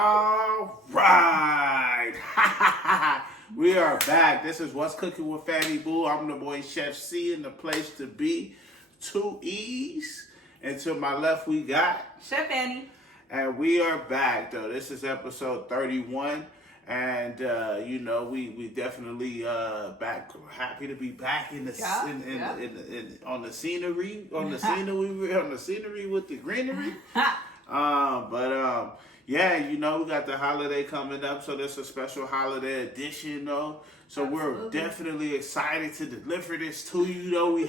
All right. We are back. This is What's Cooking with Fanny Boo. I'm the boy Chef C, in the place to be. 2 E's. And to my left we got Chef Annie. And we are back though. This is episode 31. And we definitely back, happy to be back in the on the scenery with the greenery. We got the holiday coming up, so there's a special holiday edition though. So Absolutely. We're definitely excited to deliver this to you though. We've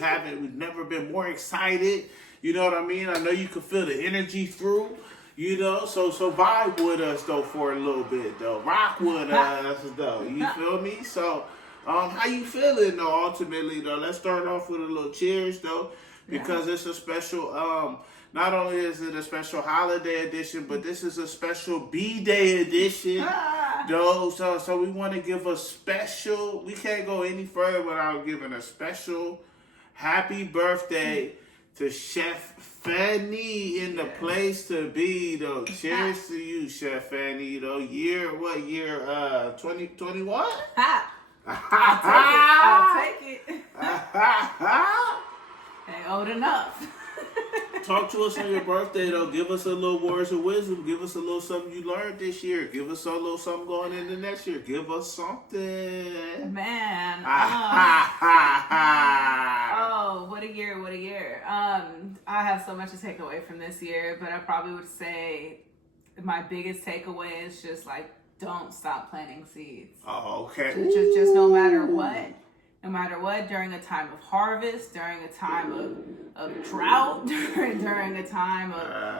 never been more excited. You know what I mean? I know you can feel the energy through. So vibe with us though for a little bit though. Rock with us though. You feel me? So, how you feeling though? Ultimately though, let's start off with a little cheers though, because it's a special. Not only is it a special holiday edition, but this is a special Bday edition though. So we want to give a special. We can't go any further without giving a special happy birthday to Chef Fanny in the place to be though. Cheers to you, Chef Fanny though. What year? 2021? I'll take it. Ain't old enough. Talk to us on your birthday though. Give us a little words of wisdom. Give us a little something you learned this year. Give us a little something going into next year. Give us something. Man. What a year. I have so much to take away from this year, but I probably would say my biggest takeaway is just like, don't stop planting seeds. Oh, okay. Just no matter what. No matter what, during a time of harvest, during a time of drought, during a time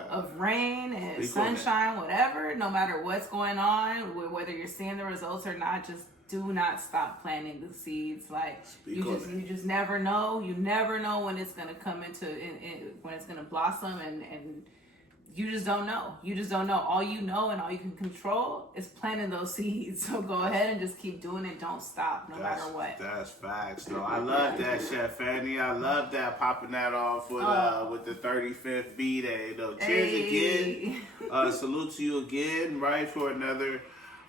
of rain and sunshine, whatever, no matter what's going on, whether you're seeing the results or not, just do not stop planting the seeds. Like you just never know. You never know when it's gonna come when it's gonna blossom, and you just don't know. You just don't know. All you know and all you can control is planting those seeds. So go ahead and just keep doing it. Don't stop, no matter what. That's facts, though. I love that, Chef Fanny. I love that, popping that off with the 35th Bday, though. Cheers again. Salute to you again, right, for another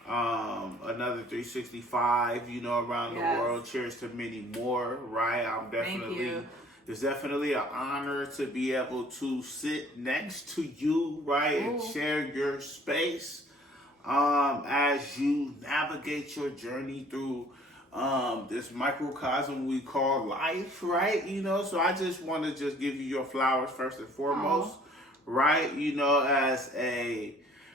365, around the world. Cheers to many more, right? It's definitely an honor to be able to sit next to you, right, and share your space as you navigate your journey through this microcosm we call life, right? So I just want to just give you your flowers first and foremost, right?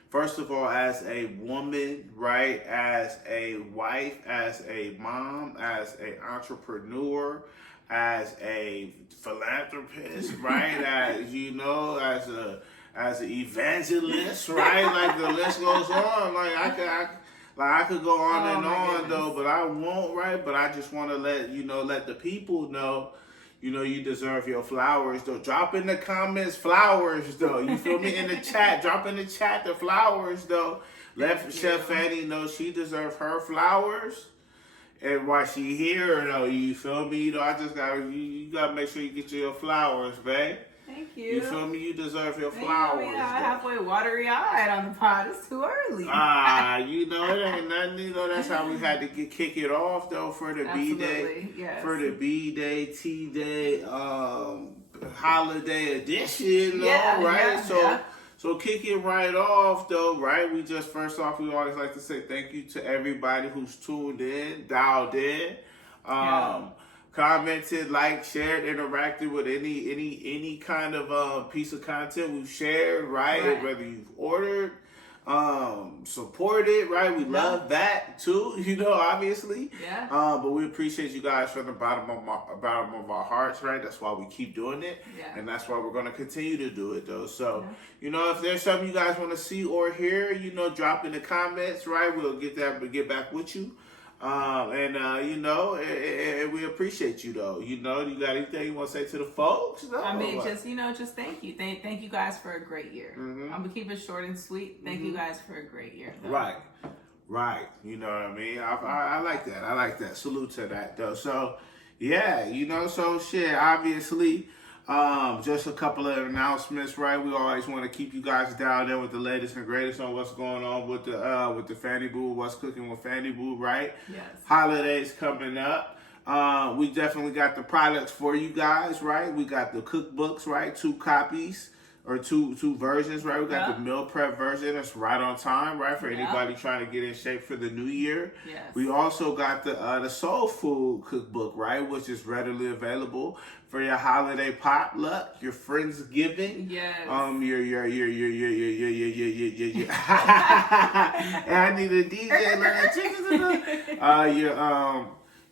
First of all, as a woman, right, as a wife, as a mom, as an entrepreneur, as a philanthropist, right? as an evangelist, right? Like the list goes on. I could go on and on though, but I won't, right? But I just want to let the people know, you deserve your flowers though. Drop in the comments flowers though. You feel me? In the chat, drop in the chat the flowers though. Let Chef Fanny know she deserves her flowers. And while she here, though, you feel me? I just you gotta make sure you get your flowers, babe. Thank you. You feel me? You deserve your flowers. I'm halfway watery-eyed on the pod. It's too early. It ain't nothing. That's how we had to kick it off, though, for the B-Day. Yes. For the B-Day, T-Day, holiday edition, though, right? So kick it right off, though, right? First off, we always like to say thank you to everybody who's tuned in, dialed in, commented, liked, shared, interacted with any kind of piece of content we've shared, right? Whether you've ordered, supported, right? We love that too, obviously. Yeah. But we appreciate you guys from the bottom of our hearts, right? That's why we keep doing it. Yeah. And that's why we're going to continue to do it though. So, if there's something you guys want to see or hear, drop in the comments, right? We'll get back with you. And we appreciate you though. You got anything you want to say to the folks? No, just thank you. Thank you guys for a great year. Mm-hmm. I'm gonna keep it short and sweet. Thank you guys for a great year. Though. Right. You know what I mean? I like that. Salute to that though. So yeah, so shit, obviously, Just a couple of announcements, right? We always want to keep you guys dialed in with the latest and greatest on what's going on with the Fanny Boo, what's cooking with Fanny Boo, right? Yes. Holidays coming up. We definitely got the products for you guys, right? We got the cookbooks, right? 2 copies or two versions, right? We got the meal prep version that's right on time, right? For anybody trying to get in shape for the new year. Yes. We also got the soul food cookbook, right? Which is readily available for your holiday potluck, your Friendsgiving. Yes. Your I need a DJ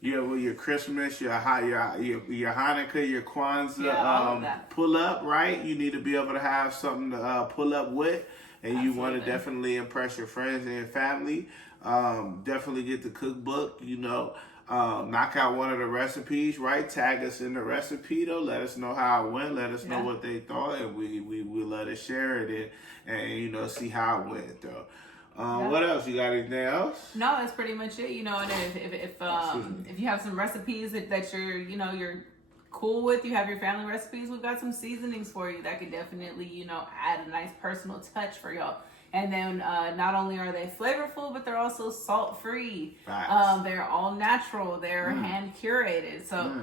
your Christmas, your Hanukkah, your Kwanzaa pull up, right? You need to be able to have something to pull up with, and you want to definitely impress your friends and your family. Definitely get the cookbook, knock out one of the recipes, right? Tag us in the recipe though. Let us know how it went. Let us know what they thought, and we let us share it and see how it went though. What else? You got anything else? No, that's pretty much it. And if you have some recipes that you're cool with, you have your family recipes, we've got some seasonings for you that could definitely, add a nice personal touch for y'all. And then not only are they flavorful, but they're also salt-free. They're all natural. They're hand curated. So,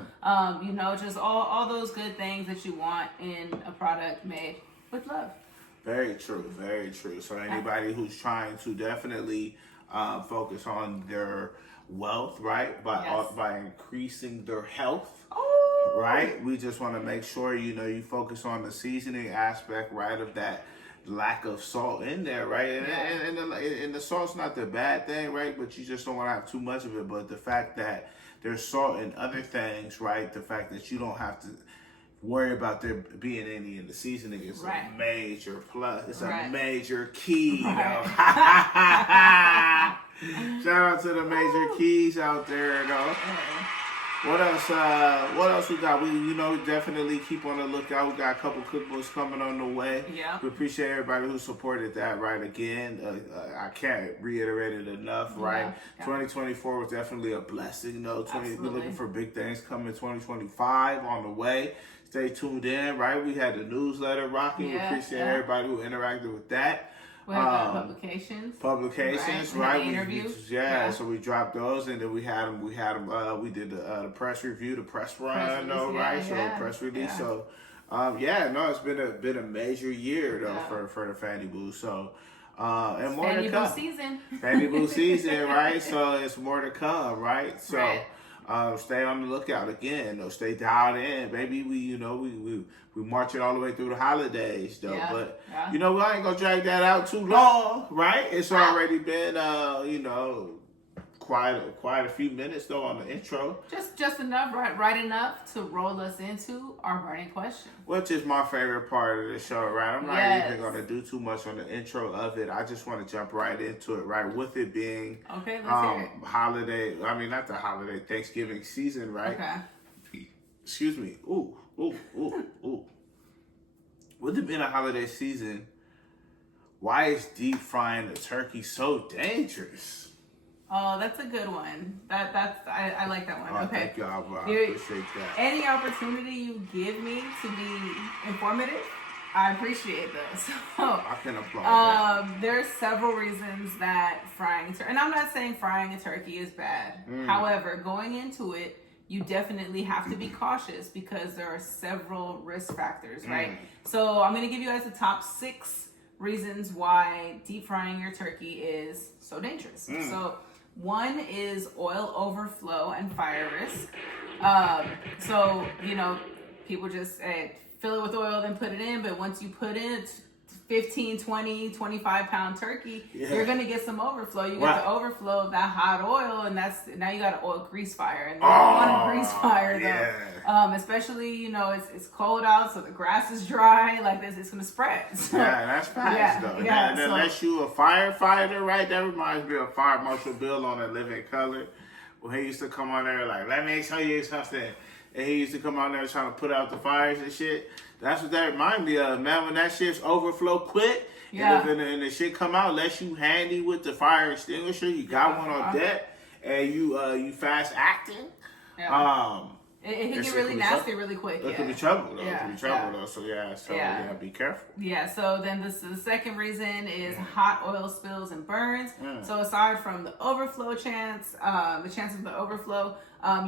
just all those good things that you want in a product made with love. Very true, very true. So anybody who's trying to definitely focus on their wealth, right, by increasing their health, right? We just want to make sure you focus on the seasoning aspect, right, of that lack of salt in there, right? And the salt's not the bad thing, right? But you just don't want to have too much of it. But the fact that there's salt in other things, right? The fact that you don't have to worry about there being any in the seasoning is a major plus. It's a major key. Shout out to the major keys out there, though. What else we got? We definitely keep on the lookout. We got a couple cookbooks coming on the way. Yeah. We appreciate everybody who supported that. Right, again, I can't reiterate it enough. Right, 2024 was definitely a blessing. We're looking for big things coming 2025 on the way. Stay tuned in. Right, we had the newsletter rocking. We appreciate everybody who interacted with that. We have publications, right? Interviews. So we dropped those, and then we had them. We did the press review, the press run, right? So press release. So, it's been a major year though for the Fanny Boo. So, and more to come. Fanny Boo season, right? So it's more to come, right? So. Stay on the lookout again. Stay dialed in, baby. We marching all the way through the holidays, though. But we ain't gonna drag that out too long, right? It's already been, quite a few minutes though on the intro. Just enough, right enough to roll us into our burning question, which is my favorite part of the show, right? I'm not even gonna do too much on the intro of it. I just want to jump right into it, right? With it being let's hear it. Holiday. I mean, not the holiday, Thanksgiving season, right? Okay. Excuse me. Ooh. With it being a holiday season, why is deep frying the turkey so dangerous? Oh, that's a good one. I like that one. Okay. Thank y'all. I appreciate that. Any opportunity you give me to be informative, I appreciate those. So, I can applaud that. There's several reasons that frying and I'm not saying frying a turkey is bad. However, going into it, you definitely have to be cautious because there are several risk factors, right? So I'm going to give you guys the top 6 reasons why deep frying your turkey is so dangerous. So 1 is oil overflow and fire risk. People just fill it with oil, then put it in. But once you put in 15, 20, 25 pound turkey, you're going to get some overflow. You get the overflow of that hot oil, and now you got an oil grease fire. And you don't want a grease fire, though. Especially, it's cold out, so the grass is dry. Like this, it's going to spread. So, that's facts, though. And unless you a firefighter, right? That reminds me of Fire Marshal Bill on A Living Color. Well, he used to come on there like, let me show you something. And he used to come on there trying to put out the fires and shit. That's what that remind me of, man. When that shit's overflow quick, and the shit come out, unless you handy with the fire extinguisher, you got one on deck, and you fast acting. It can get really nasty really quick. It could be trouble though. It could be trouble though. So yeah, be careful. Yeah. So then the second reason is hot oil spills and burns. So aside from the overflow chance, the chance of the overflow,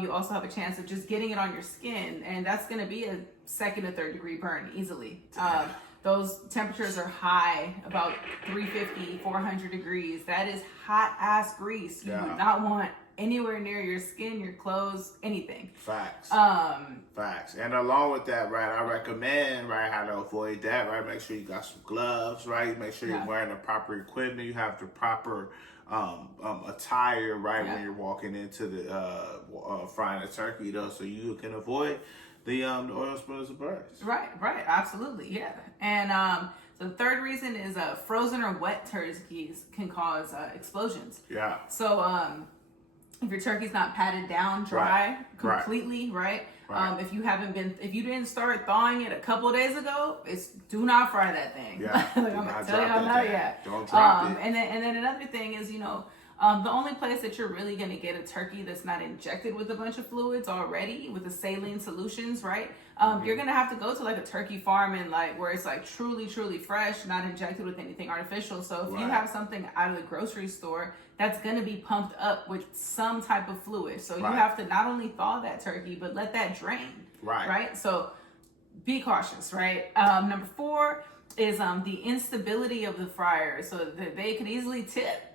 you also have a chance of just getting it on your skin, and that's going to be a 2nd to 3rd degree burn easily. Those temperatures are high, about 350, 400 degrees. That is hot ass grease. You do not want anywhere near your skin, your clothes, anything. Facts. Facts. And along with that, right, I recommend, right, how to avoid that, right? Make sure you got some gloves, right? Make sure you're wearing the proper equipment. You have the proper attire, right, when you're walking into the frying a turkey, though, so you can avoid the oil spills and burns. Right, absolutely, yeah. And so the third reason is frozen or wet turkeys can cause explosions. Yeah. So if your turkey's not patted down dry completely, right? If you didn't start thawing it a couple of days ago, do not fry that thing. Yeah. Like, I'm gonna tell y'all now, Don't drop it. And then another thing is, the only place that you're really going to get a turkey that's not injected with a bunch of fluids already, with the saline solutions, right? You're going to have to go to like a turkey farm and like where it's like truly, truly fresh, not injected with anything artificial. So if you have something out of the grocery store, that's going to be pumped up with some type of fluid. So you have to not only thaw that turkey, but let that drain. Right? So be cautious, right? Number 4 is the instability of the fryer. So they can easily tip.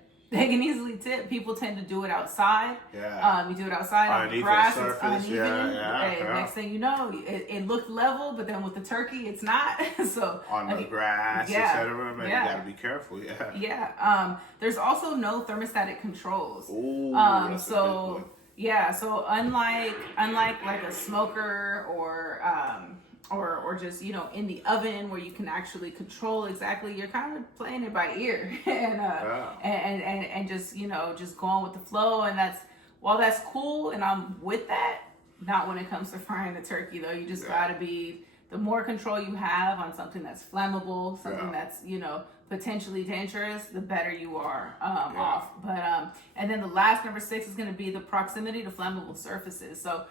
People tend to do it outside. You do it outside on the grass. It's uneven. Next thing you know, it looked level, but then with the turkey, it's not. So on the grass, etc. Man, you gotta be careful. There's also no thermostatic controls. Ooh, so unlike like a smoker or just in the oven where you can actually control exactly, you're kind of playing it by ear and just just going with the flow, and that's cool, and I'm with that. Not when it comes to frying the turkey though. You just gotta be, the more control you have on something that's flammable, something that's potentially dangerous, the better you are off. But and then the last, number 6, is going to be the proximity to flammable surfaces. So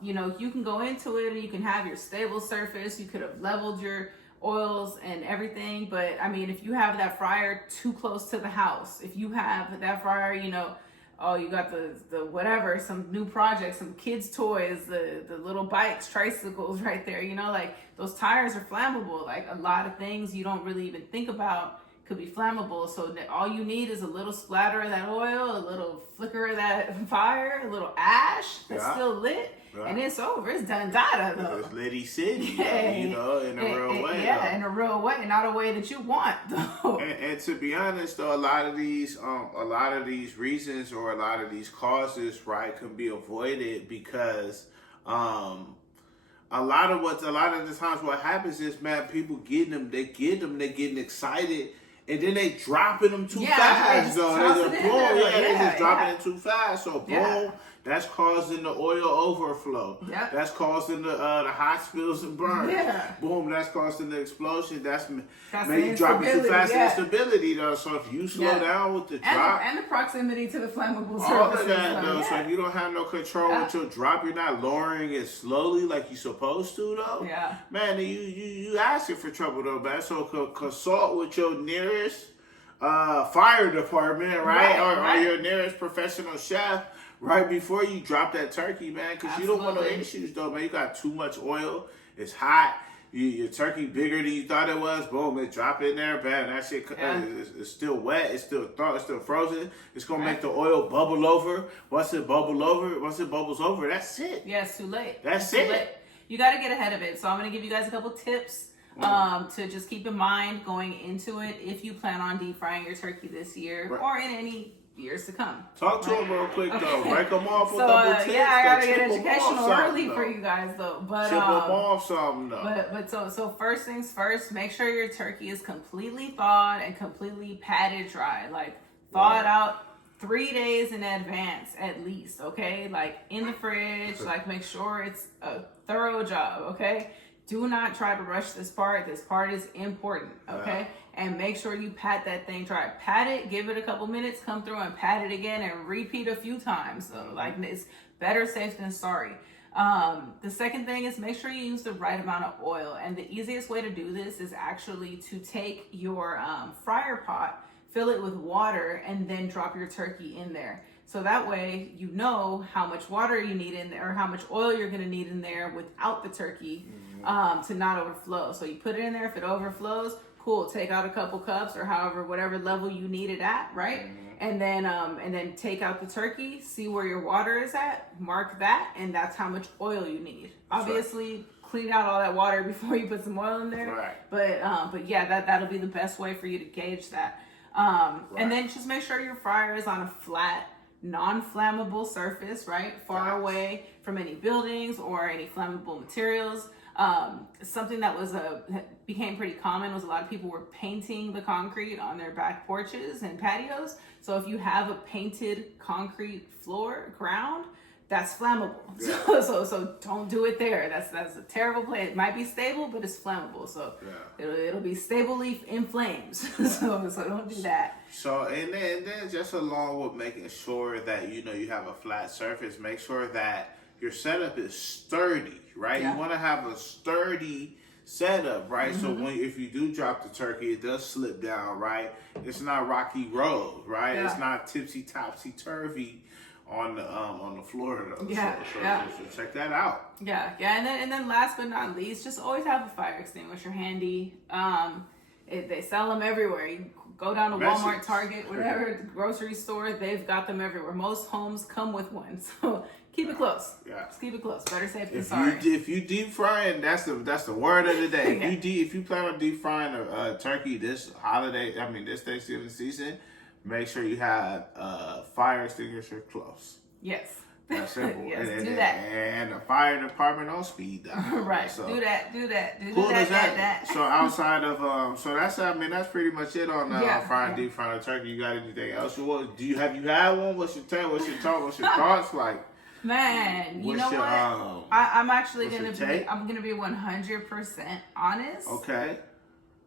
you can go into it and you can have your stable surface. You could have leveled your oils and everything. But I mean, if you have that fryer too close to the house, if you have that fryer, you got the whatever, some new projects, some kids' toys, the little bikes, tricycles right there, like those tires are flammable. Like a lot of things you don't really even think about could be flammable. So all you need is a little splatter of that oil, a little flicker of that fire, a little ash that's still lit, and it's over. It's done data though. It's Liddy City, in a real way. Yeah, in a real way, not a way that you want though. And to be honest though, a lot of these reasons or a lot of these causes, right, can be avoided because a lot of the times what happens is, man, people they're getting excited, and then they dropping them too fast. They just dropping it too fast. So boom, that's causing the oil overflow. Yep. That's causing the hot spills and burns. Yeah. Boom, that's causing the explosion. That's maybe dropping too fast in instability though. So if you slow down with the drop and the proximity to the flammable surfaces. All of that though. So if you don't have no control with your drop, you're not lowering it slowly like you're supposed to though. Yeah. Man, you asking for trouble though, man. So consult with your nearest fire department, right? Or your nearest professional chef right before you drop that turkey, man, because you don't want no issues though, man. You got too much oil, it's hot, your turkey bigger than you thought it was, boom, it drop in there, man, that shit it's still wet, it's still thawed, it's still frozen, it's gonna make the oil bubble over. Once it bubbles over, that's it. Yeah, it's too late. That's it. Too late. You got to get ahead of it. So I'm going to give you guys a couple tips to just keep in mind going into it if you plan on deep frying your turkey this year or in any years to come. Talk to them real quick though. Break them off with a couple tips. Yeah, I gotta get educational early for you guys though. But chip them off something though. But so first things first, make sure your turkey is completely thawed and completely patted dry. Like thaw it out 3 days in advance at least. Okay, like in the fridge. Like make sure it's a thorough job. Okay. Do not try to rush this part. This part is important, okay? And make sure you pat that thing dry. Pat it, give it a couple minutes, come through and pat it again and repeat a few times. So, like, it's better safe than sorry. The second thing is make sure you use the right amount of oil. And the easiest way to do this is actually to take your fryer pot, fill it with water, and then drop your turkey in there. So that way you know how much water you need in there, or how much oil you're going to need in there without the turkey to not overflow. So you put it in there. If it overflows, cool. Take out a couple cups or however, whatever level you need it at, right? And then take out the turkey, see where your water is at, mark that, and that's how much oil you need. Obviously, clean out all that water before you put some oil in there. Right. But yeah, that'll be the best way for you to gauge that. And then just make sure your fryer is on a flat, non-flammable surface, right? Far away from any buildings or any flammable materials. Something that became pretty common was a lot of people were painting the concrete on their back porches and patios. So if you have a painted concrete ground, that's flammable. Yeah. So don't do it there. That's a terrible place. It might be stable, but it's flammable. So it'll be stably in flames. so don't do that. So and then just along with making sure that you have a flat surface, make sure that your setup is sturdy, right? Yeah. You want to have a sturdy setup, right? So if you do drop the turkey, it does slip down, right? It's not rocky road, right? Yeah. It's not tipsy topsy turvy on the floor though. Yeah. So check that out. Yeah. And then last but not least, just always have a fire extinguisher handy. They sell them everywhere. You go down to Walmart, Target, whatever, the grocery store, they've got them everywhere. Most homes come with one, so keep it close. Yeah, just keep it close. Better safe than sorry. If you deep frying, that's the word of the day. If you plan on deep frying a turkey this Thanksgiving season, make sure you have a fire extinguisher close. Yes. That's simple. Yes, do that. And the fire department on speed dial. Right. So, do that. Cool as that. So outside of so that's pretty much it on frying deep frying a turkey. You got anything else? Have you had one? What's your thoughts like? Man, you know what? I'm actually gonna be 100% honest. Okay.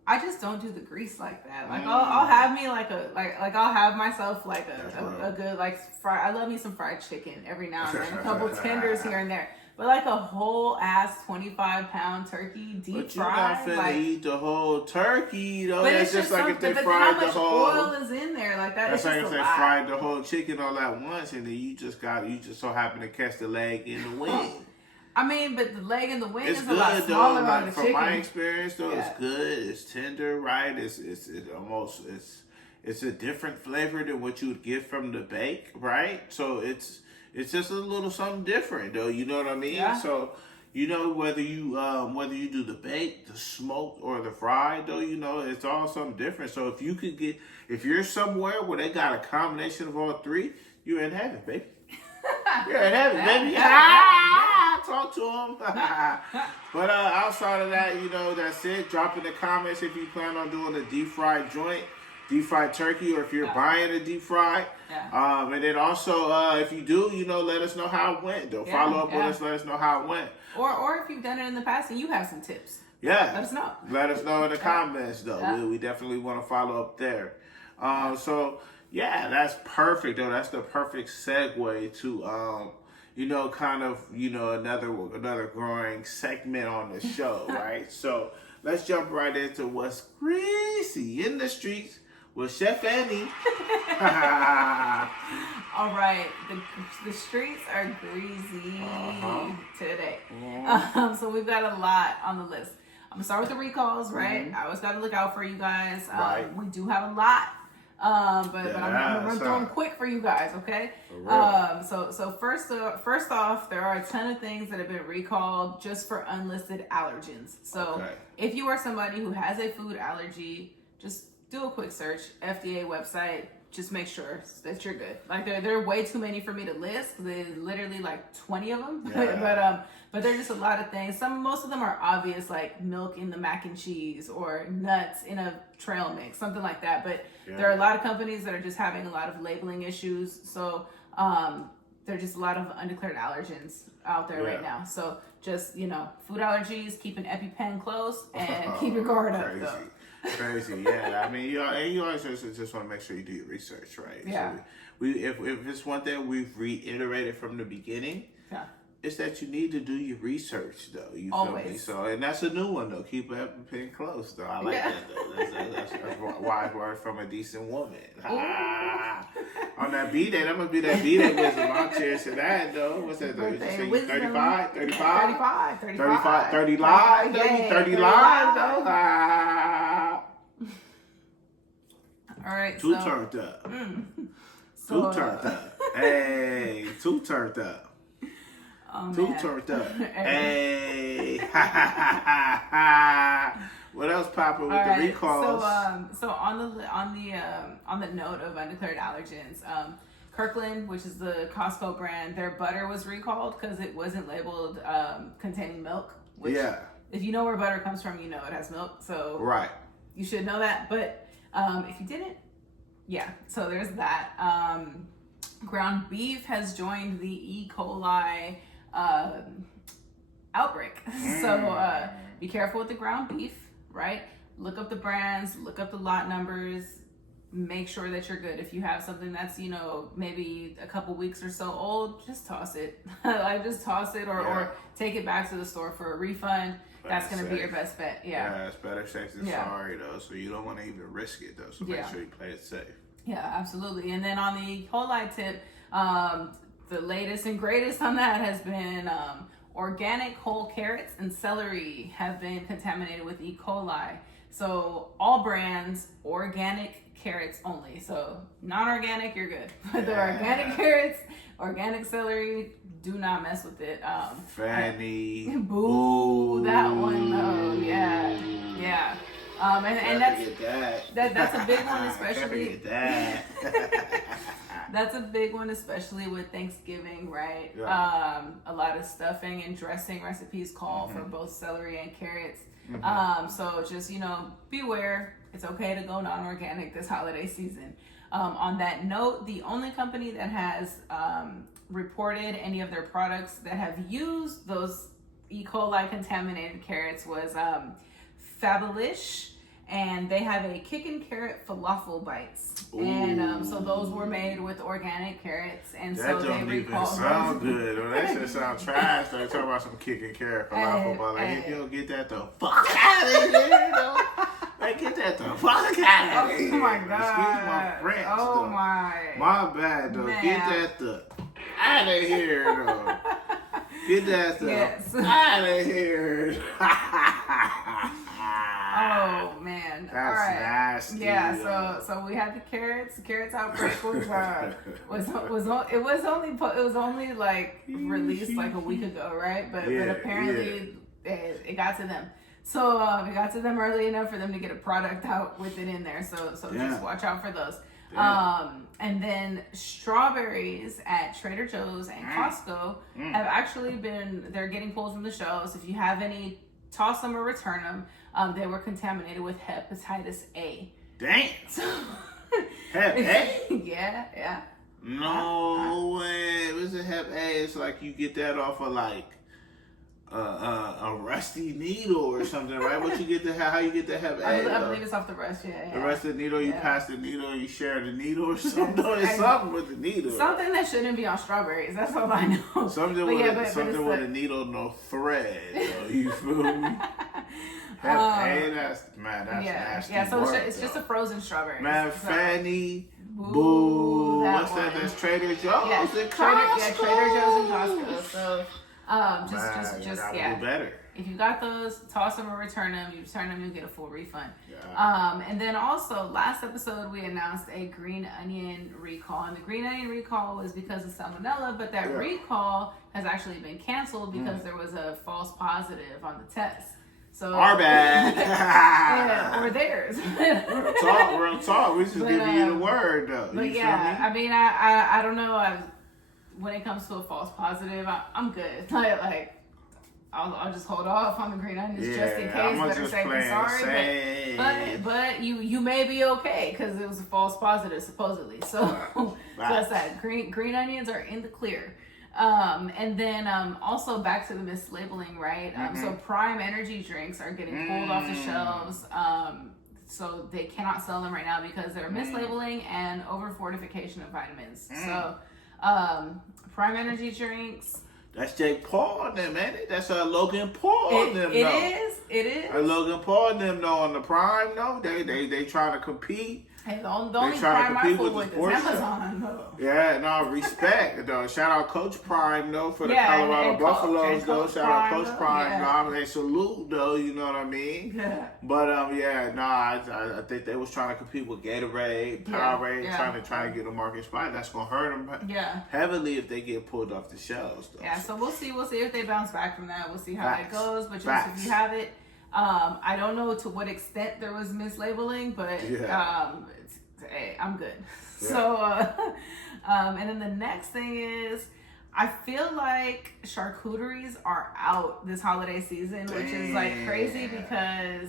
I just don't do the grease like that. Like I'll have me I'll have myself a good fry. I love me some fried chicken every now and then, a couple tenders here and there. But like a whole ass 25-pound turkey deep fried. But you're not finna eat the whole turkey though. But that's just like if they fried the whole. How much oil is in there? Like that. That's like if they fried the whole chicken all at once, and then you just so happen to catch the leg in the wing. I mean, but the leg and the wing is good, a lot smaller on the from chicken. my experience, though, it's good. It's tender, right? It's a different flavor than what you would get from the bake, right? So it's just a little something different, though. You know what I mean? Yeah. So whether you do the bake, the smoked, or the fried, though, it's all something different. So if you're somewhere where they got a combination of all three, you're in heaven, baby. You're in heaven, baby. Talk to them. But outside of that, that's it. Drop in the comments if you plan on doing a deep fried turkey, or if you're buying a deep fried. Yeah. And then also, if you do, let us know how it went. Though follow up with us, let us know how it went. Or if you've done it in the past and you have some tips. Yeah. Let us know. Let us know in the comments, though. Yeah. We definitely want to follow up there. So yeah, that's perfect, though. That's the perfect segue to another growing segment on the show, right? So let's jump right into what's greasy in the streets with Chef Annie. All right, the streets are greasy today. So we've got a lot on the list. I'm gonna start with the recalls, right? I always got to look out for you guys. We do have a lot. But I'm gonna run through them quick for you guys, okay? So first off, there are a ton of things that have been recalled just for unlisted allergens. So if you are somebody who has a food allergy, just do a quick search, FDA website. Just make sure that you're good. Like there are way too many for me to list. There's literally like 20 of them. But there's just a lot of things. Most of them are obvious, like milk in the mac and cheese or nuts in a trail mix, something like that. But there are a lot of companies that are just having a lot of labeling issues. So there are just a lot of undeclared allergens out there right now. So just, food allergies, keep an EpiPen close and keep your guard up. Crazy, yeah. I mean, you always just want to make sure you do your research, right? Yeah. So if it's one thing we've reiterated from the beginning, it's that you need to do your research, though. You Always. feel me? So, and that's a new one, though. Keep everything close, though. I like that, though. That's a wise word from a decent woman. On that Bday, that must be that Bday wisdom. I'm cheers to that, though. What's that, though? You say 35? 35? 35? 30 live, though? 30 live, though? All right, Two turned up. Two turned up. Hey, two turned up. Oh, Two turned up. Hey. What else popping with the recalls? So on the note of undeclared allergens, Kirkland, which is the Costco brand, their butter was recalled because it wasn't labeled containing milk. Which, if you know where butter comes from, you know it has milk. So you should know that. But if you didn't, so there's that. Ground beef has joined the E. coli outbreak. So be careful with the ground beef, right? Look up the brands, look up the lot numbers, make sure that you're good. If you have something that's, maybe a couple weeks or so old, just toss it. Just toss it or take it back to the store for a refund. That's going to be your best bet. Yeah, it's better safe than sorry, though. So you don't want to even risk it, though. So make sure you play it safe. Yeah, absolutely. And then on the E. coli tip, the latest and greatest on that has been organic whole carrots and celery have been contaminated with E. coli. So all brands, organic carrots only. So non-organic, you're good. But the organic carrots, organic celery, do not mess with it. Fanny. Boo, that one though. Yeah. And that's a big one, especially. That's a big one, especially with Thanksgiving, right? A lot of stuffing and dressing recipes call for both celery and carrots. So just, beware. It's okay to go non-organic this holiday season. On that note, the only company that has reported any of their products that have used those E. coli contaminated carrots was Fabulous. And they have a chicken carrot falafel bites. Ooh. And so those were made with organic carrots. And that so don't they even sound good. That shit sound trash. They talk about some chicken carrot falafel, but like, you don't get that the fuck out of here, though. Like, get that the fuck out of here. Oh my God. Excuse my French, though. My bad, though. Man. Get that the out of here, though. Get that the out of here. Oh man! That's all right. Nasty. Yeah. So we had the carrots. The carrots outbreak was only like released like a week ago, right? But apparently it got to them. So it got to them early enough for them to get a product out with it in there. So just watch out for those. And then strawberries at Trader Joe's and Costco have actually they're getting pulled from the shelves. If you have any, toss them or return them. They were contaminated with hepatitis A. Damn. Hep A? Yeah. No way. What's a Hep A? It's like you get that off of like a rusty needle or something, right? What you get how you get the Hep A? I believe it's off the rust, The rest of the needle, you pass the needle, you share the needle or something. It's something with the needle. Something that shouldn't be on strawberries. That's all I know. Something with a needle, no thread. You feel me? That's nasty. Yeah, so it's just a frozen strawberry. Man, Fanny, boo. What's that? That's Trader Joe's and Costco. Trader Joe's and Costco. So just do better. If you got those, toss them or return them. You return them, you get a full refund. And then also, last episode, we announced a green onion recall. And the green onion recall was because of salmonella, but that recall has actually been canceled because there was a false positive on the test. So our bad. Or theirs. We're on talk. We just giving you the word, though. But I mean, I don't know. When it comes to a false positive, I'm good. Like I'll just hold off on the green onions just in case. Better safe than sorry. But you may be okay because it was a false positive supposedly. So that's that. Green onions are in the clear. And then also back to the mislabeling, right? So Prime energy drinks are getting pulled off the shelves. So they cannot sell them right now because they're mislabeling and over fortification of vitamins. So Prime energy drinks. That's Jake Paul and them, ain't it? That's Logan Paul and them. It is. Logan Paul and them, though, on the Prime, though. They trying to compete. Hey, the only Prime I fool with is Amazon, though. Yeah, no, respect, though. Shout out Coach Prime, though, for the Colorado Buffaloes, though. Shout out Coach Prime, though. They salute, though, you know what I mean? Yeah. But, I think they was trying to compete with Gatorade, Powerade, trying to get a market spot. That's going to hurt them heavily if they get pulled off the shelves, though. Yeah, so we'll see if they bounce back from that. We'll see how that goes. But just if you have it, I don't know to what extent there was mislabeling, but hey, I'm good. Yeah. So, and then the next thing is, I feel like charcuteries are out this holiday season, which is like crazy because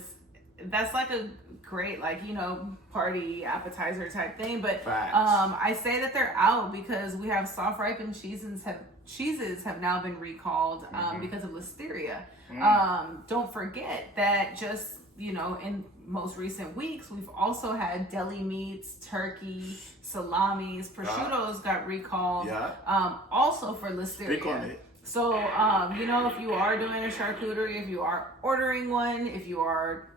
that's like a great, like, you know, party appetizer type thing. But I say that they're out because we have soft ripened cheeses have now been recalled because of listeria. Don't forget that just, you know, in most recent weeks, we've also had deli meats, turkey, salamis, prosciuttos got recalled, also for listeria. So, you know, if you are doing a charcuterie, if you are ordering one, if you are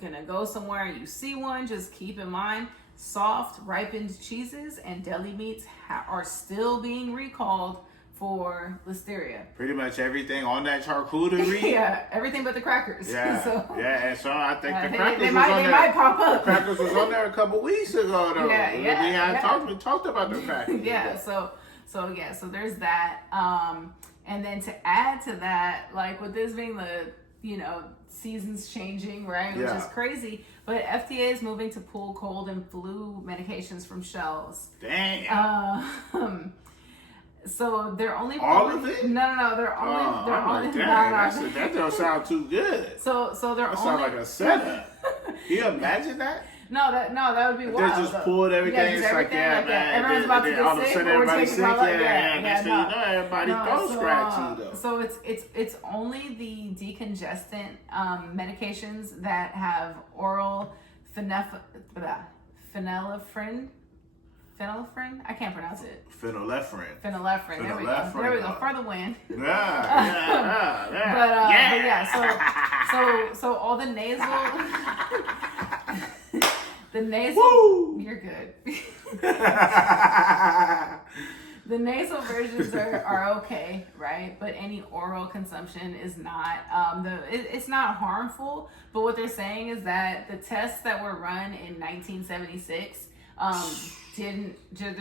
gonna go somewhere and you see one, just keep in mind, soft ripened cheeses and deli meats are still being recalled for listeria. Pretty much everything on that charcuterie. Everything but the crackers. And so I think the crackers they might pop up. The crackers was on there a couple weeks ago, though. We talked about the crackers. So there's that. And then to add to that, like with this being the, you know, seasons changing, right? Which is crazy. But FDA is moving to pull cold and flu medications from shelves. Damn. So they're only all of it? No. They're only. That don't sound too good. So they're that only. Sound like a setup. Can you imagine that? No, that would be wild. They just pulled everything. It's like, man. Everyone's about to get sick. All of a sudden, everybody's sick. Next thing you know, everybody throat scratchy, though. So it's only the decongestant medications that have oral phenylephrine. I can't pronounce it. Phenylephrine. There we go. For the win. So all the nasal. The nasal. Woo! You're good. The nasal versions are okay, right? But any oral consumption is not. It's not harmful. But what they're saying is that the tests that were run in 1976. They're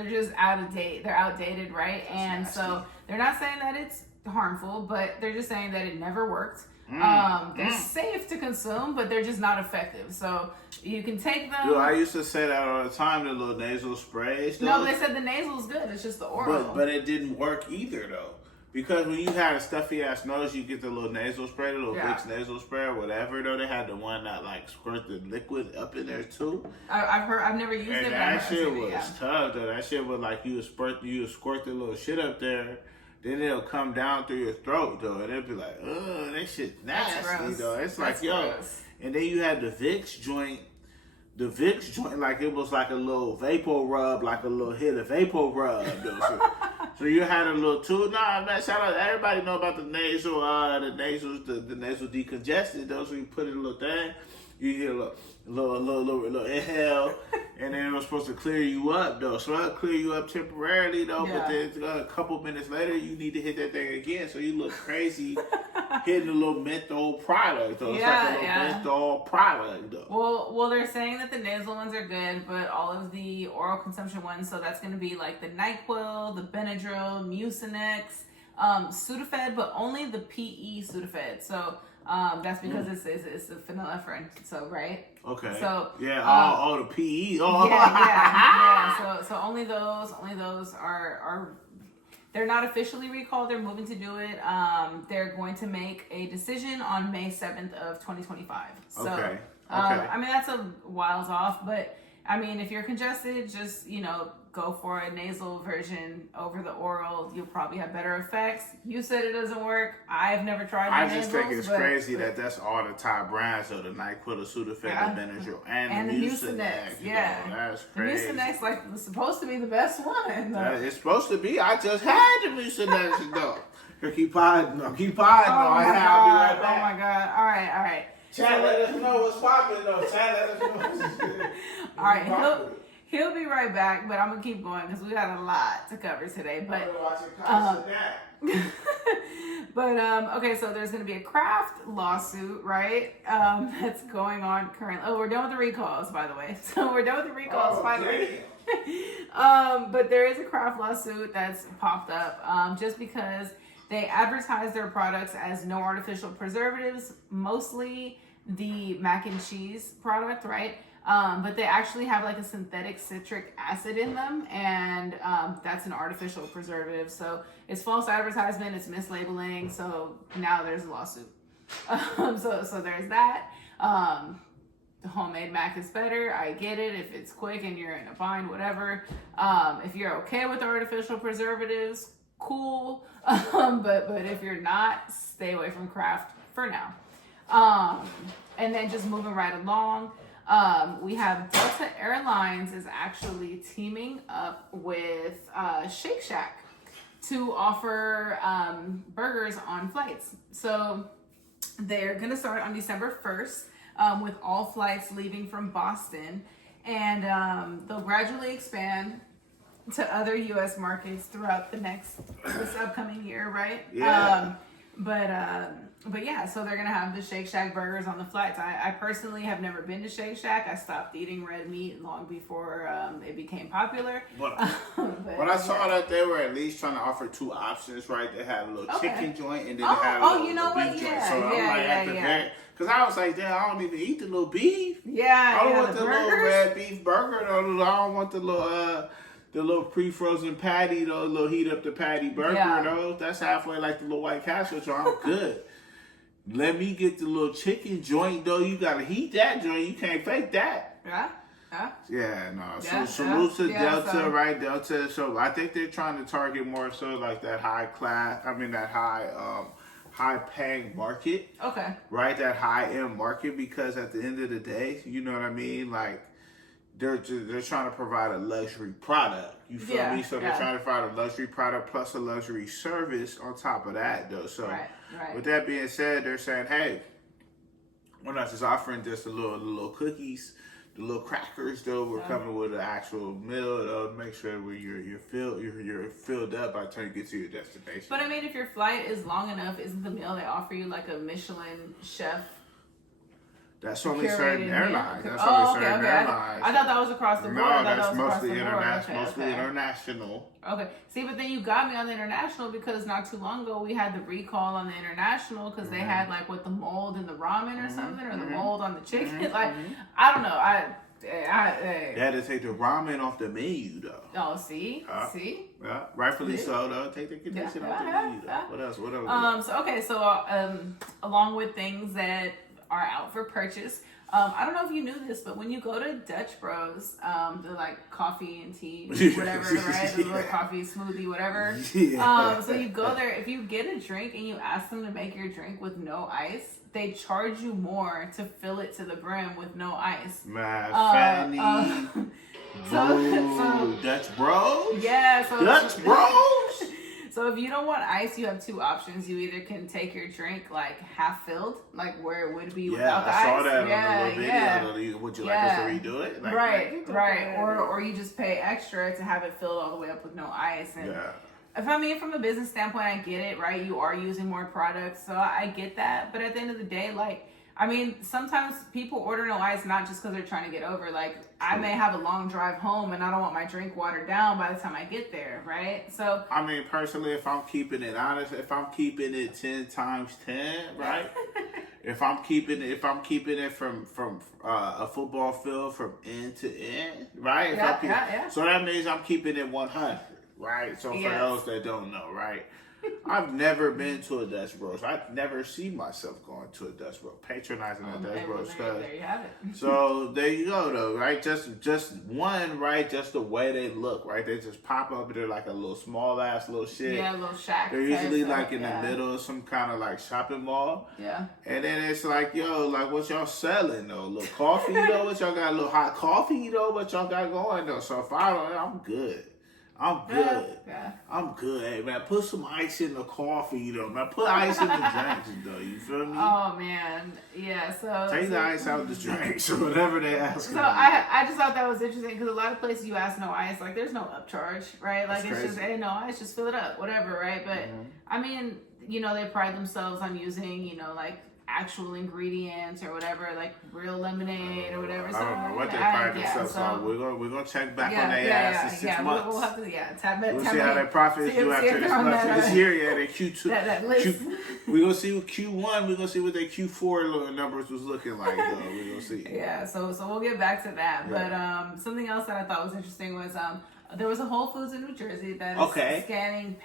just out of date. They're outdated, right? And so they're not saying that it's harmful, but they're just saying that it never worked. They're safe to consume, but they're just not effective. So you can take them. Dude, I used to say that all the time, the little nasal sprays. No, they said the nasal is good. It's just the oral. But it didn't work either, though. Because when you had a stuffy ass nose, you get the little nasal spray, the little Vicks nasal spray or whatever. Though they had the one that like squirt the liquid up in there too. I've never used it. And that shit was tough though. That shit was like you would squirt the little shit up there, then it'll come down through your throat though, and it'll be like, oh, that shit nasty though. It's like gross. And then you had the Vicks joint. The Vicks joint, like it was like a little vapor rub, like a little hit of vapor rub. So you had a little too. Nah, man, shout out. Everybody know about the nasal decongestant. Though, so you put in a little thing, you get a little inhale, and then it was supposed to clear you up though. So it'll clear you up temporarily though, but then a couple minutes later, you need to hit that thing again. So you look crazy hitting a little menthol product though. It's like a little menthol product though. Well, they're saying that the nasal ones are good, but all of the oral consumption ones, so that's going to be like the NyQuil, the Benadryl, Mucinex, Sudafed, but only the PE Sudafed. So that's because it's the phenylephrine. So right. Okay. So all the PE. So only those are. They're not officially recalled. They're moving to do it. They're going to make a decision on May 7th of 2025. So, okay. I mean, that's a whiles off, but I mean, if you're congested, just, you know, go for a nasal version over the oral. You'll probably have better effects. You said it doesn't work. I've never tried the I just think it's crazy that that's all the top brands of the NyQuil, the Sudafed, the Benadryl, and the Mucinex. That's crazy. The Mucinex was supposed to be the best one. It's supposed to be. I just had the Mucinex though. Keep podding. No, keep podding. Oh No, my I'll be god. right back. Oh my god. All right. Chat, let us know what's popping though. Chat, let us know. All right, he'll be right back, but I'm gonna keep going because we got a lot to cover today. But okay, so there's gonna be a Kraft lawsuit, right? That's going on currently. Oh, we're done with the recalls, by the way. So we're done with the recalls finally. But there is a Kraft lawsuit that's popped up just because they advertise their products as no artificial preservatives, mostly the mac and cheese product, right? But they actually have like a synthetic citric acid in them, and that's an artificial preservative. So it's false advertisement, it's mislabeling. So now there's a lawsuit. So there's that. The homemade mac is better. I get it. If it's quick and you're in a bind, whatever. If you're okay with artificial preservatives, cool. But if you're not, stay away from Kraft for now. And then just moving right along, we have Delta Airlines is actually teaming up with Shake Shack to offer burgers on flights. So they're going to start on December 1st with all flights leaving from Boston. And they'll gradually expand to other U.S. markets throughout this upcoming year, right? Yeah. But yeah, so they're gonna have the Shake Shack burgers on the flights. I personally have never been to Shake Shack. I stopped eating red meat long before it became popular. But I saw that they were at least trying to offer two options, right? They have a little chicken joint and then they have a little beef joint. So I'm like, because I was like, damn, I don't even eat the little beef. Yeah, I don't want the little red beef burger. I don't want the little pre-frozen patty, though, little heat up the patty burger, though. That's halfway like the little White Castle, so I'm good. Let me get the little chicken joint, though. You gotta heat that joint. You can't fake that. Yeah, no. So salute to Delta, right? Delta. So I think they're trying to target more so like that high paying market. Okay. Right, that high end market, because at the end of the day, you know what I mean? Like they're trying to provide a luxury product. You feel me? So they're trying to provide a luxury product plus a luxury service on top of that, though. So with that being said, they're saying, hey, we're not just offering just the little cookies, the little crackers, though. We're coming with an actual meal, though, to make sure you're filled up by the time you get to your destination. But I mean, if your flight is long enough, isn't the meal they offer you like a Michelin chef? That's only certain airlines. That's only certain airlines. I thought that was across the board. No, that's mostly international. Okay. See, but then you got me on the international because not too long ago we had the recall on the international because they had like with the mold in the ramen or something, or the mold on the chicken. Like, I don't know. They had to take the ramen off the menu, though. Oh, see? Yeah, rightfully so, though. Take the condition off the menu, though. What else? So along with things that are out for purchase. I don't know if you knew this, but when you go to Dutch Bros, the like coffee and tea, whatever, right? The little coffee smoothie, whatever. So you go there, if you get a drink and you ask them to make your drink with no ice, they charge you more to fill it to the brim with no ice. So Dutch Bros? Yeah. So Dutch Bros? So if you don't want ice, you have two options. You either can take your drink like half filled, like where it would be without the ice. I saw that on the little video. Would you like us to redo it? Like, right. Or you just pay extra to have it filled all the way up with no ice. And if I mean, from a business standpoint, I get it, right? You are using more products, so I get that. But at the end of the day, like, I mean, sometimes people order no ice not just because they're trying to get over. Like, I may have a long drive home and I don't want my drink watered down by the time I get there, right? So, I mean, personally, if I'm keeping it honest, if I'm keeping it 10 times 10, right? if I'm keeping it from a football field from end to end, right? So that means I'm keeping it 100, right? So for those that don't know, right? I've never been to a Dutch Bros. I've never seen myself going to a Dutch Bros, patronizing a Dutch Bros. There you have it. So there you go, though, right? Just one, right? Just the way they look, right? They just pop up. They're like a little small ass little shit. Yeah, a little shack. They're usually like in the middle of some kind of like shopping mall. Yeah. And then it's like, yo, like what y'all selling though? A little coffee though? What y'all got? A little hot coffee though? What y'all got going though? So if I'm good. I'm good. Yeah. I'm good. Hey, man, put some ice in the coffee, though, man. Put ice in the drinks, though. You feel me? Oh, man. Yeah, so... Take the ice out of the drinks or whatever they ask. So I just thought that was interesting because a lot of places you ask no ice, like there's no upcharge, right? Like it's just, hey, no ice, just fill it up, whatever, right? But I mean, you know, they pride themselves on using, you know, like actual ingredients or whatever, like real lemonade or whatever. So, I don't know what they pride themselves on. We're gonna check back on their ass in 6 months. We'll have to we'll see how their profits do after this month. This year, their Q2. That list. We're gonna see what Q1. We're gonna see what their Q4 numbers was looking like. Though we're gonna see. Yeah, so we'll get back to that. Yeah. But something else that I thought was interesting was there was a Whole Foods in New Jersey that is scanning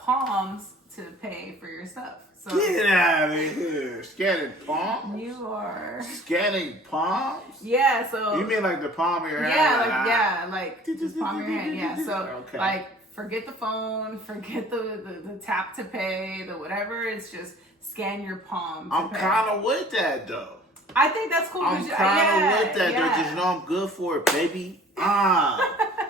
palms to pay for your stuff. So get out of here! Scanning palms? You are scanning palms? Yeah. So you mean like the palm of your hand? Yeah, like just palm of your hand. Yeah. So like forget the phone, forget the tap to pay, the whatever. It's just scan your palm. I'm kind of with that though. I think that's cool. I'm kind of with that though. Just know I'm good for it, baby.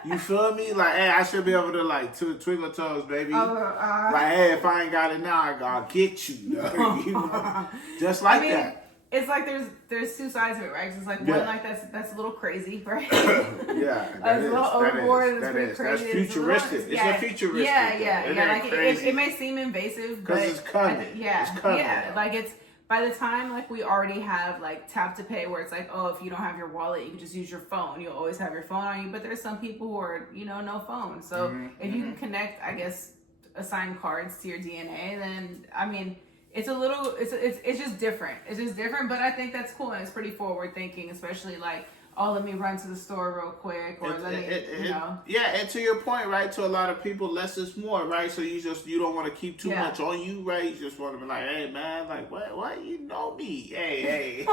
You feel me? Like, hey, I should be able to like twinkle toes, baby. Like, hey, if I ain't got it now, I'll get you. You know? Just like that. It's like there's two sides of it, right? 'Cause it's like one like that's a little crazy, right? Yeah, that's a little overboard. It's pretty crazy. That's futuristic. It's a futuristic. Yeah. Like it may seem invasive, but it's coming. It's coming. Yeah, like it's. By the time like we already have like tap to pay where it's like, oh, if you don't have your wallet, you can just use your phone. You'll always have your phone on you. But there's some people who are, you know, no phone. So if you can connect, I guess, assign cards to your DNA, then I mean, it's a little, it's just different. It's just different. But I think that's cool and it's pretty forward thinking, especially like, oh, let me run to the store real quick, or you know. Yeah, and to your point, right? To a lot of people, less is more, right? So you don't want to keep too much on you, right? You just want to be like, hey, man, like, what? You know me, hey,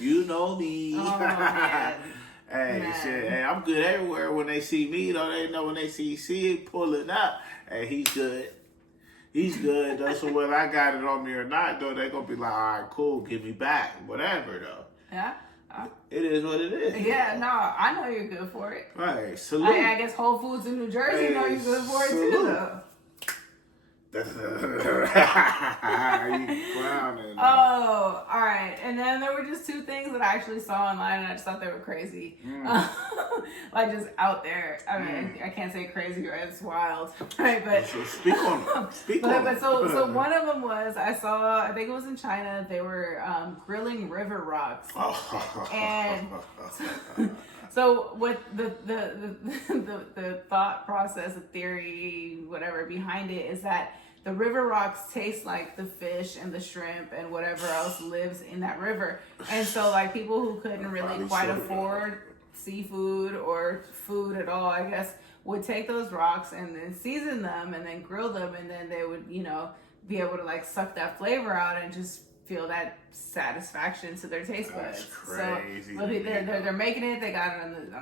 you know me. Oh, man. Hey, shit, hey, I'm good everywhere. When they see me, though, they know when they see pulling up, hey, he's good. He's good, though. So whether I got it on me or not, though, they're gonna be like, all right, cool, give me back, whatever, though. Yeah. It is what it is. Yeah, no, I know you're good for it. Right, salute. I guess Whole Foods in New Jersey know you're good for it too, though. You clowning. Oh, all right. And then there were just two things that I actually saw online, and I just thought they were crazy. Like just out there. I mean, I can't say crazy, right? It's wild, right? But so speak on them. But so one of them was I think it was in China. They were grilling river rocks, and so what the thought process, the theory, whatever behind it is that the river rocks taste like the fish and the shrimp and whatever else lives in that river. And so like people who couldn't really quite afford seafood or food at all, I guess, would take those rocks and then season them and then grill them, and then they would, you know, be able to like suck that flavor out and just feel that satisfaction to their taste buds. That's crazy. So they're making it. They got it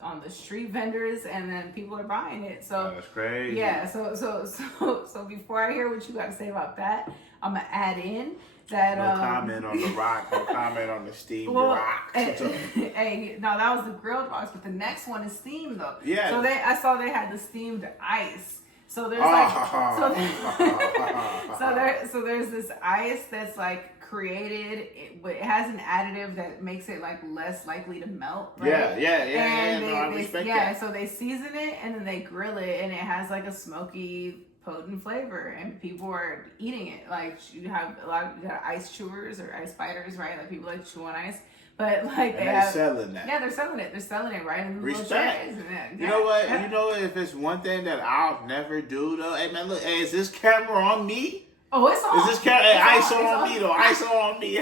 on the street vendors, and then people are buying it. So that's crazy. Yeah. So before I hear what you got to say about that, I'm gonna add in that. No comment on the rock. No comment on the steamed rocks. Hey, no, that was the grilled rocks, but the next one is steamed though. Yeah. So I saw they had the steamed ice. So there's so there's this ice that's like created, but it has an additive that makes it like less likely to melt. Right? Yeah. I respect that. So they season it and then they grill it, and it has like a smoky, potent flavor, and people are eating it. Like you have you got ice chewers or ice biters, right? Like people like chew on ice. But like they're selling that. Yeah, they're selling it. They're selling it right in the respect. And you know what? You know if it's one thing that I'll never do though. Hey man, look. Hey, is this camera on me? Oh, it's on. Is this camera? Hey, ice on me though. Ice on me.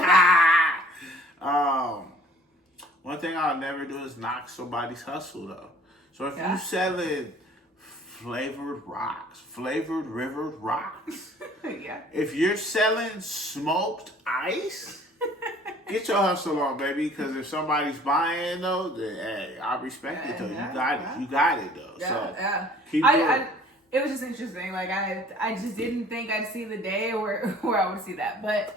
One thing I'll never do is knock somebody's hustle though. So if you selling flavored river rocks. Yeah. If you're selling smoked ice. Get your hustle on, baby, because if somebody's buying though, then hey, I respect it though. You got it though. Yeah, keep doing it was just interesting. Like I just didn't think I'd see the day where I would see that. But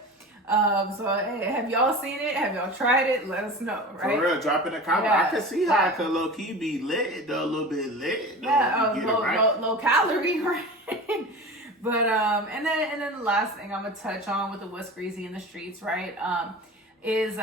so hey, have y'all seen it? Have y'all tried it? Let us know, right? For real, drop in a comment. I can see how it could low key be lit though, a little bit lit. Yeah, get it right. low calorie, right? But and then the last thing I'm gonna touch on with the what's greasy in the streets, right? Is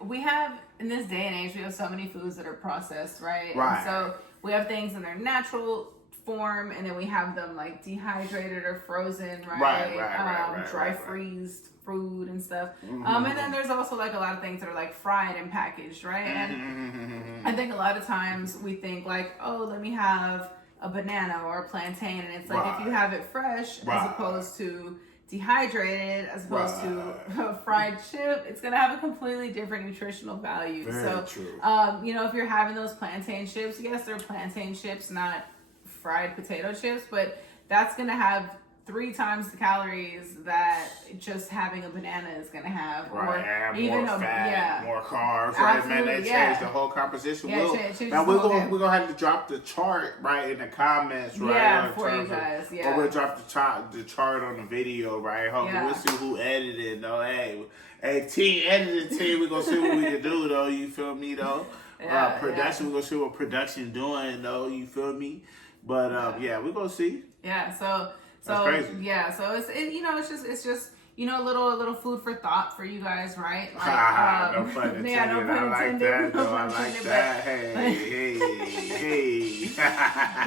we have, in this day and age, we have so many foods that are processed, right? Right. And so we have things in their natural form, and then we have them like dehydrated or frozen, right? Dry freezed food and stuff. And then there's also like a lot of things that are like fried and packaged, right? And I think a lot of times we think like, oh, let me have a banana or a plantain, and it's like if you have it fresh as opposed to dehydrated, as opposed to a fried chip, it's gonna have a completely different nutritional value. Very true. You know, if you're having those plantain chips, yes, they're plantain chips, not fried potato chips, but that's gonna have 3 times the calories that just having a banana is gonna have, or even more fat, more carbs. Right, man, they change the whole composition. Now we're gonna have to drop the chart right in the comments, right? Yeah, for you guys. Or we'll drop the chart on the video, right? Hopefully we'll see who edited. Though, hey, team editing team, we're gonna see what we can do, though. You feel me, though? Production, we're gonna see what production doing, though. You feel me? But we're gonna see. Yeah. So crazy. Yeah, so it's just you know, a little food for thought for you guys, right? Like, no pun intended. I like that, though. I like that. Hey.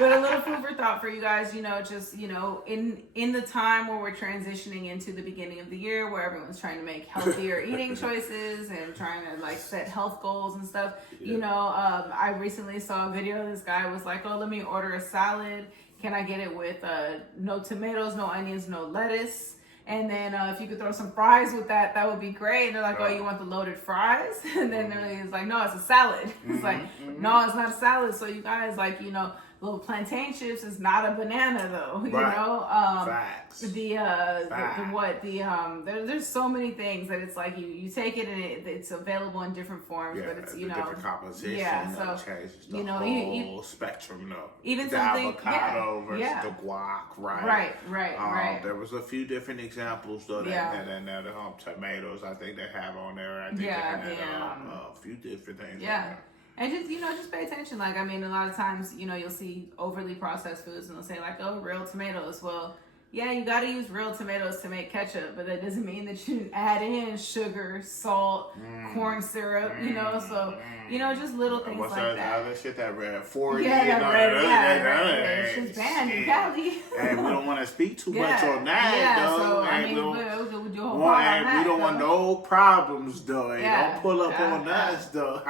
But a little food for thought for you guys, you know, just, you know, in the time where we're transitioning into the beginning of the year, where everyone's trying to make healthier eating choices and trying to like set health goals and stuff. You know, I recently saw a video. This guy was like, oh, let me order a salad. Can I get it with no tomatoes, no onions, no lettuce? And then if you could throw some fries with that, that would be great. And they're like, oh, you want the loaded fries? And then it's like, no, it's a salad. It's like, no, it's not a salad. So you guys, like, you know, little plantain chips is not a banana, though. You know, Facts. There's so many things that it's like you take it and it's available in different forms, but it's, you know, different composition. So changes the you know, whole spectrum, though. Even the something, avocado versus the guac, right? Right. There was a few different examples, though. That had in there, the tomatoes, I think they have on there. I think they had a few different things. Yeah. And just, you know, just pay attention. Like, I mean, a lot of times, you know, you'll see overly processed foods and they'll say like, oh, real tomatoes. Well, yeah, you got to use real tomatoes to make ketchup, but that doesn't mean that you add in sugar, salt, corn syrup, you know, so, you know, just little things like that. What's that other shit that red 40? It's just banned in Cali. And we don't want to speak too much on that, though. So, I mean, we don't want no problems, though. Don't pull up on us, though.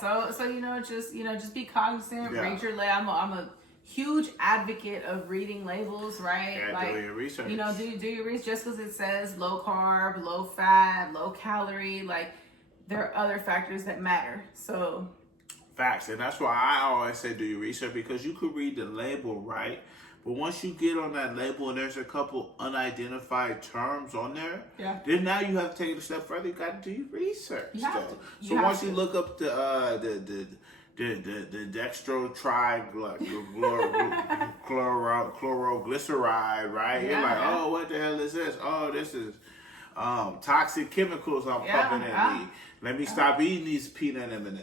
So you know, just be cognizant, read your label. I'm a huge advocate of reading labels, right? Yeah, like, do your research. You know, do your research. Just because it says low carb, low fat, low calorie, like there are other factors that matter. So facts, and that's why I always say do your research, because you could read the label, right? But once you get on that label and there's a couple unidentified terms on there, then now you have to take it a step further. You got to do your research. So once you look up the dextrochloroglyceride, right? You're like, oh, what the hell is this? Oh, this is toxic chemicals I'm pumping in me. Let me stop eating these peanut M&Ms.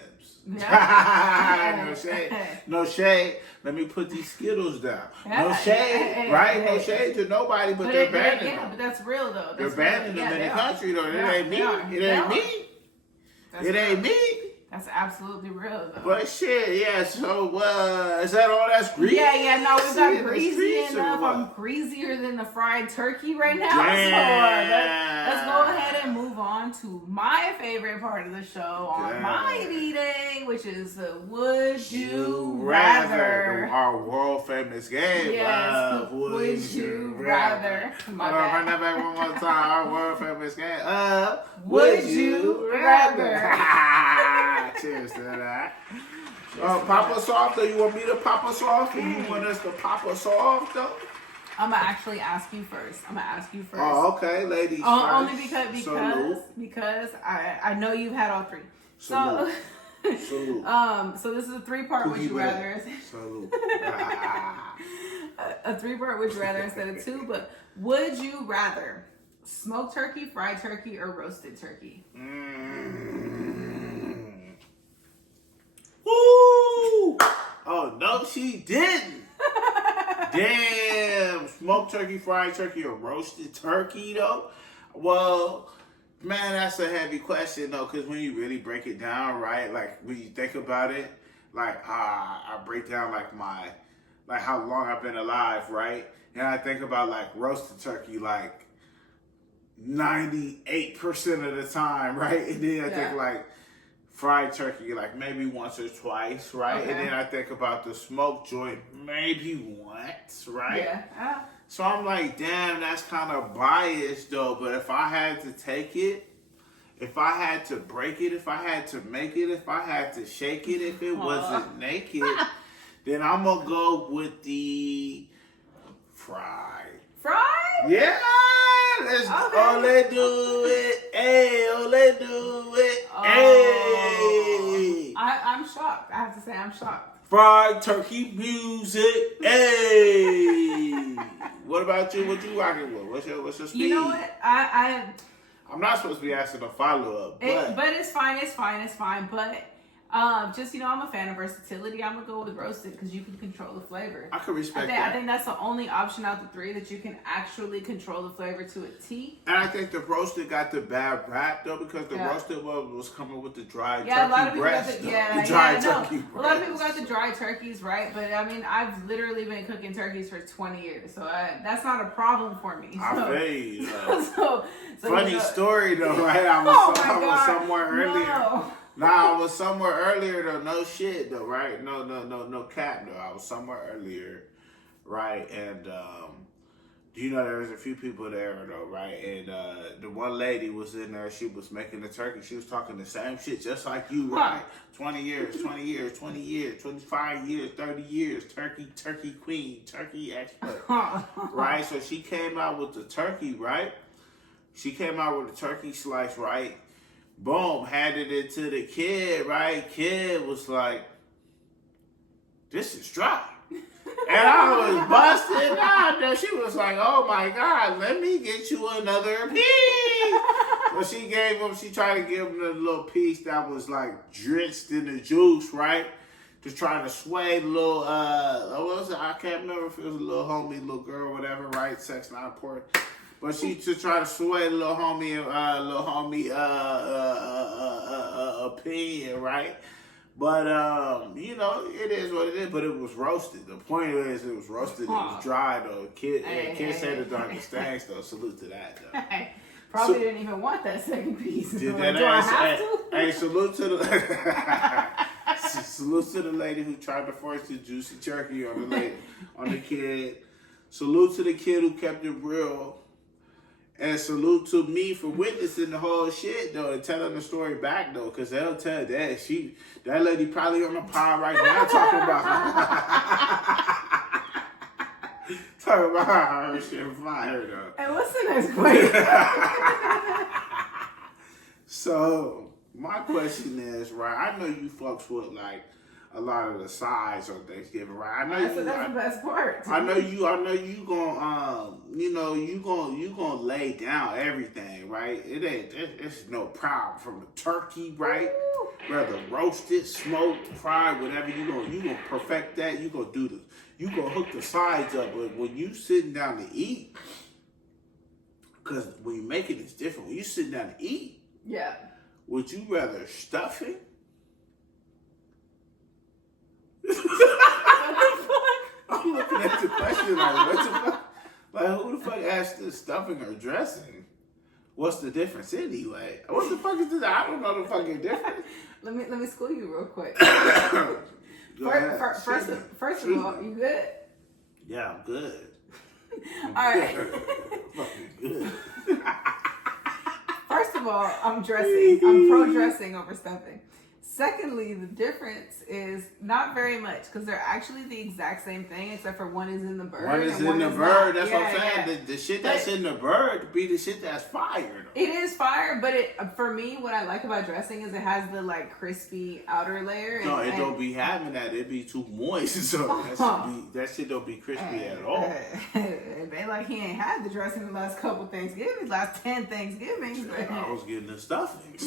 No shade. Let me put these Skittles down. No shade, right? No shade to nobody, but they're banning them. But that's real, though. They're banning them in the country, though. It ain't me. It ain't me. It ain't me. That's absolutely real, though. But shit, so is that all that's greasy? No, we got greasy enough. I'm greasier than the fried turkey right now. Damn. So let's go ahead and move on to my favorite part of the show on my B-Day, which is the Would You Rather. Our world famous game. Yes, Would You Rather. Run that back one more time. Our world famous game. Would You Rather. Cheers to that. Pop us off, though. You want me to pop us off, or you want us to pop us off, though? I'm gonna actually ask you first. Oh, okay, ladies. Only because I know you've had all three. Salute. So this is a 3-part Would You Rather. Salute. A 3-part Would You Rather instead of 2. But would you rather smoked turkey, fried turkey, or roasted turkey? Woo! Oh no, she didn't. Damn, smoked turkey, fried turkey, or roasted turkey though? Well, man, that's a heavy question though, because when you really break it down, right? Like when you think about it, like I break down like how long I've been alive, right? And I think about like roasted turkey, like 98% of the time, right? And then I think like fried turkey, like maybe once or twice, right? Okay. And then I think about the smoked joint, maybe once, right? Yeah. So I'm like, damn, that's kind of biased though. But if I had to take it, if I had to break it, if I had to make it, if I had to shake it, if it wasn't naked, then I'm gonna go with the fried. Fried? Yeah. Let's ole do it. Hey, ole do it. Hey. I'm shocked. I have to say I'm shocked. Fried turkey music. Hey. What about you? What you rocking with? What's your speed? You know what? I'm not supposed to be asking a follow-up. But it's fine. But just, I'm a fan of versatility. I'm going to go with roasted because you can control the flavor. I can respect that. I think that's the only option out of the three that you can actually control the flavor to a T. And I think the roasted got the bad rap, though, because the roasted one was coming with the dry turkey a lot of people breast. got the dry turkey breast. A lot of people got the dry turkeys, right? But, I mean, I've literally been cooking turkeys for 20 years, so that's not a problem for me. So. I feel so funny story, though, right? I was somewhere earlier. No. Nah, I was somewhere earlier though. No shit though, right? No cap though. I was somewhere earlier, right? And there was a few people there though, right? And the one lady was in there. She was making the turkey. She was talking the same shit, just like you, right? 20 years, 25 years, 30 years. Turkey queen, turkey expert, right? So she came out with the turkey, right? She came out with a turkey slice, right? Boom, handed it to the kid, right? Kid was like, this is dry. And I was busted out there. She was like, oh my God, let me get you another piece. But she tried to give him a little piece that was like drenched in the juice, right? To try to sway the little, what was it? I can't remember if it was a little homie, little girl, whatever, right? Sex not important. But she to try to sway the little homie opinion, right? But it is what it is. But it was roasted. The point is, it was roasted. It was dry though. Kid said it during the stands though. Salute to that though. Probably didn't even want that second piece. Did that ass? Hey, salute to the salute to the lady who tried to force the juicy turkey on the kid. Salute to the kid who kept it real. And salute to me for witnessing the whole shit, though, and telling the story back, though, because they'll tell that. That lady probably on the pod right now talking about how her shit fire, though. And what's the next question? So, my question is, right, I know you fucks with, like, a lot of the sides on Thanksgiving, right? That's the best part. I know you gonna lay down everything, right? It's no problem from the turkey, right? Whether roasted, smoked, fried, whatever, you gonna perfect that. You gonna hook the sides up. But when you sitting down to eat, because when you make it, it's different. When you sitting down to eat, would you rather stuffing? I'm looking at the question like, what the fuck? Like, who the fuck asked this, stuffing or dressing? What's the difference anyway? What the fuck is this? I don't know the fucking difference. Let me school you real quick. First of all, you good? Yeah, I'm good. All right. Fucking good. First of all, I'm pro dressing over stuffing. Secondly, the difference is not very much because they're actually the exact same thing except for one is in the bird. One is in the bird. That's what I'm saying. The shit that's in the bird be the shit that's fire. It is fire, but for me, what I like about dressing is it has the like crispy outer layer. No, it don't be having that. It be too moist. So that shit don't be crispy at all. They like he ain't had the dressing the last couple Thanksgivings, last 10 Thanksgivings. I was getting the stuffing.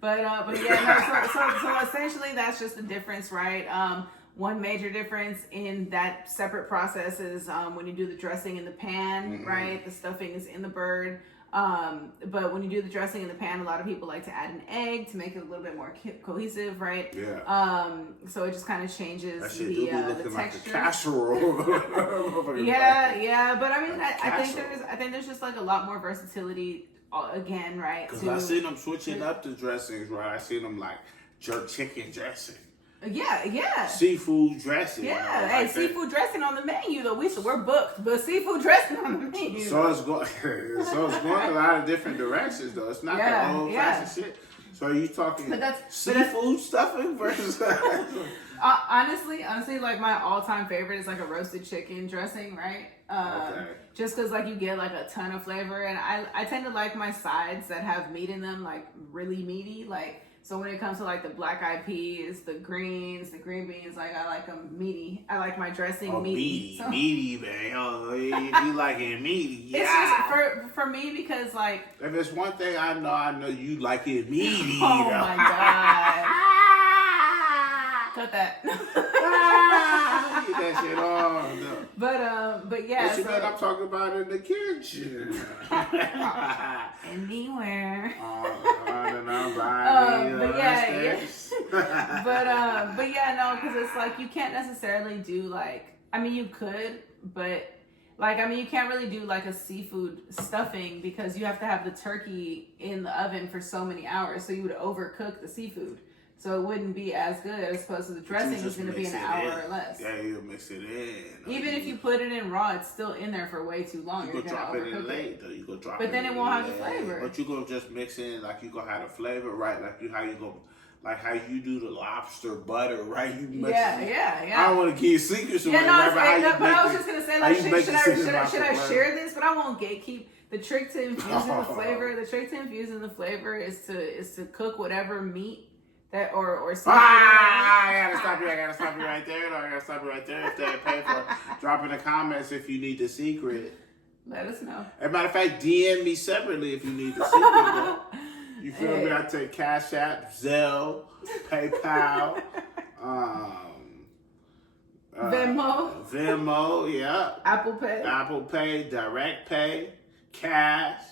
But yeah, no, so essentially that's just the difference, right? one major difference in that separate process is when you do the dressing in the pan, right? The stuffing is in the bird. But when you do the dressing in the pan, a lot of people like to add an egg to make it a little bit more cohesive, right? Yeah. So it just kind of changes that shit do be looking the like texture. a casserole. Yeah, but I mean, I think there's just like a lot more versatility again, right? Because I seen them switching up the dressings, right? I seen them like jerk chicken dressing. Yeah. Seafood dressing. Yeah, you know, hey, like seafood dressing on the menu though. We're booked, but seafood dressing on the menu. So it's going a lot of different directions though. It's not the old fashioned shit. So are you talking seafood stuffing versus? Honestly, like my all-time favorite is like a roasted chicken dressing, right? Okay. Just because like you get like a ton of flavor, and I tend to like my sides that have meat in them, like really meaty, like. So when it comes to like the black eyed peas, the greens, the green beans, like I like them meaty. I like my dressing meaty. Meaty, man. Oh, you like it meaty. Yeah. It's just for me because like. If it's one thing I know you like it meaty. Oh my god. Cut that. Get that shit on. No. But yeah. What you mean I'm talking about in the kitchen? Anywhere. But yeah, no, because it's like you can't necessarily do like, I mean you could, but like, I mean you can't really do like a seafood stuffing because you have to have the turkey in the oven for so many hours, so you would overcook the seafood. So it wouldn't be as good as opposed to the dressing is going to be an hour or less. Yeah, you mix it in. Even if you put it in raw, it's still in there for way too long. You go drop it in late though. You go drop it. But then it won't have the flavor. But you gonna just mix in like you gonna have the flavor, right? Like how you do the lobster butter, right? You mix yeah. I don't want to give you secrets or whatever. But I was just gonna say, like, should I share this? But I won't gatekeep. The trick to infusing the flavor. The trick to infusing the flavor is to cook whatever meat. That or I gotta stop you right there. If they pay for drop in the comments if you need the secret. Let us know. As a matter of fact, DM me separately if you need the secret. Though. You feel me? I take Cash App, Zelle, PayPal, Venmo, yeah. Apple Pay, Direct Pay, Cash.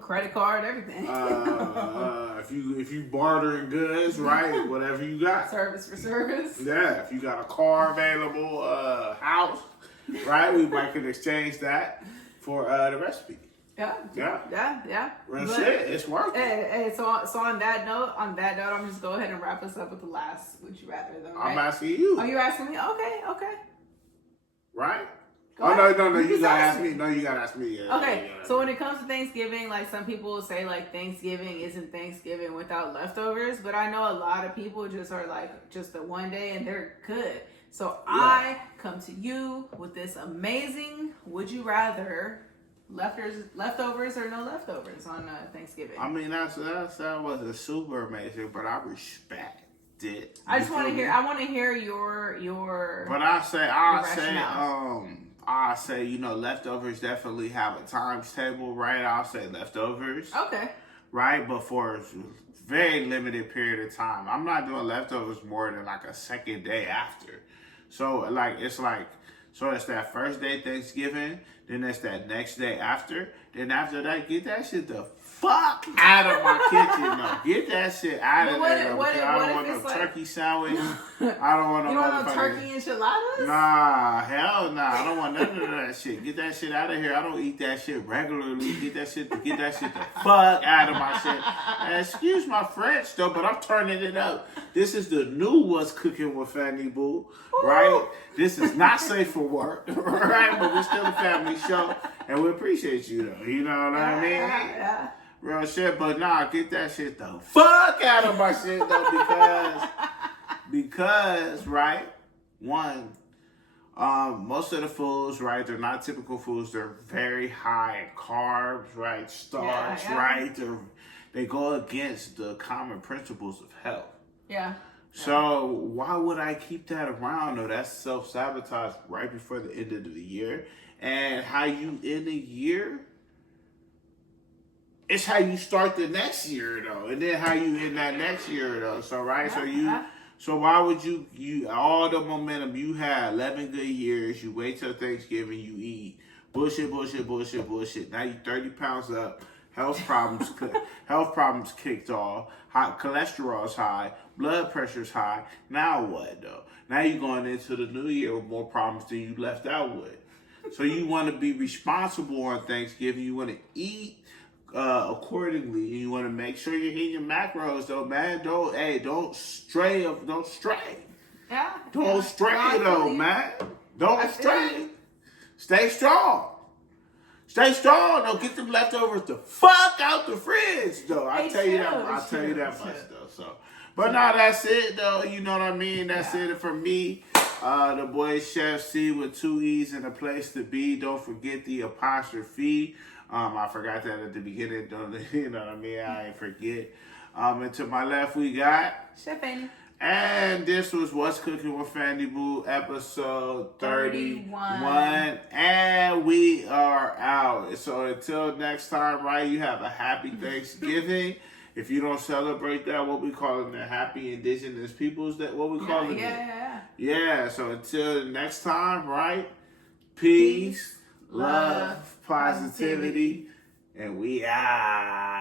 Credit card, everything. If you bartering goods, right? Whatever you got. Service for service. Yeah, if you got a car available, house, right? We might can exchange that for the recipe. Yeah. Real shit, it's working. Hey, so on that note, I'm just go ahead and wrap us up with the last would you rather though, right? I'm asking you. Oh, you asking me? Okay. Right? Go ahead. No, you gotta ask me. No, you gotta ask me. Yeah, okay, so when it comes to Thanksgiving, like some people will say like Thanksgiving isn't Thanksgiving without leftovers, but I know a lot of people just are like just the one day and they're good. So I come to you with this amazing would you rather leftovers or no leftovers on Thanksgiving. I mean that wasn't super amazing, but I respect it. I just want to hear. I want to hear your. But I'll say, leftovers definitely have a times table, right? I'll say leftovers. Okay. Right? But for a very limited period of time. I'm not doing leftovers more than like a second day after. So it's that first day Thanksgiving, then it's that next day after. Then after that, get that shit the fuck out of my kitchen. No, get that shit out of there. I don't want no turkey sandwich. I don't want no. You don't want no turkey enchiladas? Nah, hell nah. I don't want none of that shit. Get that shit out of here. I don't eat that shit regularly. Get that shit the fuck out of my shit. And excuse my French though, but I'm turning it up. This is the new What's Cooking with Fanny Boo, right? This is not safe for work, right? But we're still a family show, and we appreciate you though. You know what I mean? Yeah. Real shit, but nah, get that shit the fuck out of my shit though, because right, one, most of the foods, right, they're not typical foods. They're very high in carbs, right, starch, right. They go against the common principles of health. Yeah. So why would I keep that around though? That's self-sabotage right before the end of the year. And how you end the year, it's how you start the next year though. And then how you end that next year though. So right, So why would you all the momentum you had, 11 good years, you wait till Thanksgiving, you eat bullshit. Now you 30 pounds up, health problems kicked off, high cholesterol's high, blood pressure's high. Now what though? Now you're going into the new year with more problems than you left out with. So you want to be responsible on Thanksgiving. You want to eat accordingly. You want to make sure you're hitting your macros, though, man. Don't stray. Yeah. Don't stray, though, man. Don't stray. Stay strong. Stay strong. Don't get them leftovers the fuck out the fridge, though. I'll tell you that much, though. So, but no, that's it, though. You know what I mean? That's it for me. The boy Chef C with 2 E's and a place to be. Don't forget the apostrophe. I forgot that at the beginning. You know what I mean? I ain't forget. And to my left, we got Chef Annie. And this was What's Cooking with Fandy Boo, episode 31. And we are out. So until next time, right, you have a happy Thanksgiving. If you don't celebrate that, what we calling the Happy Indigenous Peoples, that what we calling it? Yeah, so until next time, right? Peace, love, positivity, and we out.